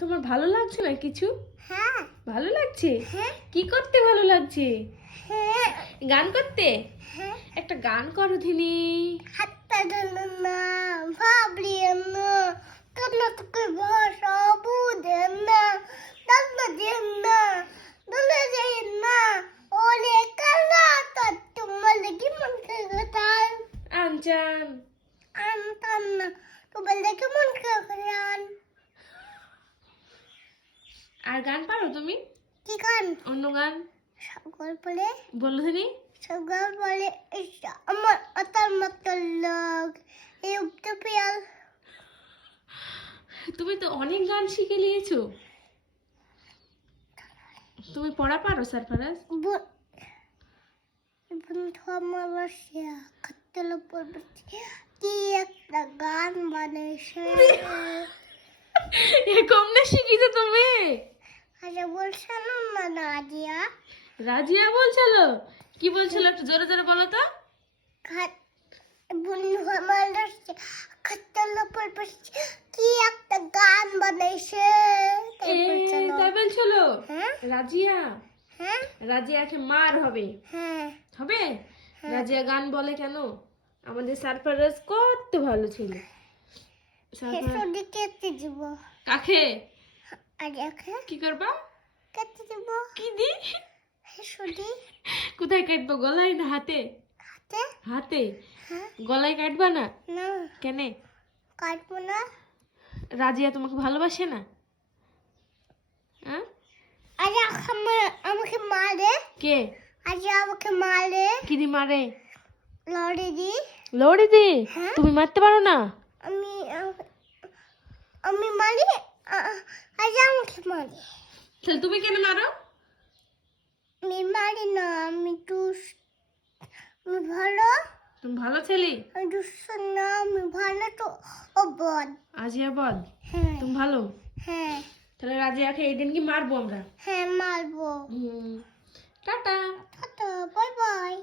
তোমার ভালো লাগছে না কিছু? হ্যাঁ ভালো লাগছে? হ্যাঁ কি করতে ভালো লাগছে? হ্যাঁ গান করতে? হ্যাঁ একটা গান করো ধিনি। হাতটা ধরুন না ভাবলিয়েন না কর্ণাটকের ভাষা বুঝেন না দন্ন দেন না দলে দেন না ওরে কালা তো তোমার কি মন খান আনচান। আনতাম না তোমার কি মন খান আর গান পারো তুমি? কি গান অন্য গান সকল বলে বলো ধিনি। সকল বলে আমার অতার মতো লোক এই উত্তপিয়াল তুমি তো অনেক গান শিখে নিয়েছো। তুমি পড়া পারো সারফারাজ? বন্ধু আমার বাসা খাতের উপর বসে কি একটা গান বানিয়েছে এ কমনে শিখিছো তুমি? আচ্ছা বলছেন না নাজিয়া রাজিয়া বলছিল? কি বলছিল একটু জোরে জোরে বলো তো। খাত বন্ধু আমার বাসা খাতের উপর বসে কি একটা গান বানিয়েছে তাই বলছিল? হ্যাঁ রাজিয়া? হ্যাঁ রাজিয়াকে মার হবে? হ্যাঁ হবে? হ্যাঁ। রাজিয়া গান বলে কেন? আমাদের সারফারাজ কত ভালো ছিল। হেসো কেটে দিব কাকে? আর একে কি করবা? কেটে দিব কি দি? হেসো কোথায় কাটবো, গলায় না হাতে? হাতে হাতে। হ্যাঁ গলায় কাটবা না? না কেনে? কাটবো না রাজিয়া তোমাকে ভালোবাসে না? হ্যাঁ? আরে আমাকে মারে কে? আরে আমাকে মারে কি দি মারে? লড়ে দি লড়ে দি? হ্যাঁ। তুমি মারতে পারো না? আমি আমি মারি আরে আমাকে মারে তাহলে তুমি কেন মারো? আমি মারি না আমি আমি ভালো তুমি ভালো ছেলে? আমি দুষ্ট না আমি ভালো তো অবদ আজিয়া বল হ্যাঁ তুমি ভালো? হ্যাঁ তাহলে রাজিয়াকে এই দিন কি মারবো আমরা? হ্যাঁ মারবো টাটা। Tata bye bye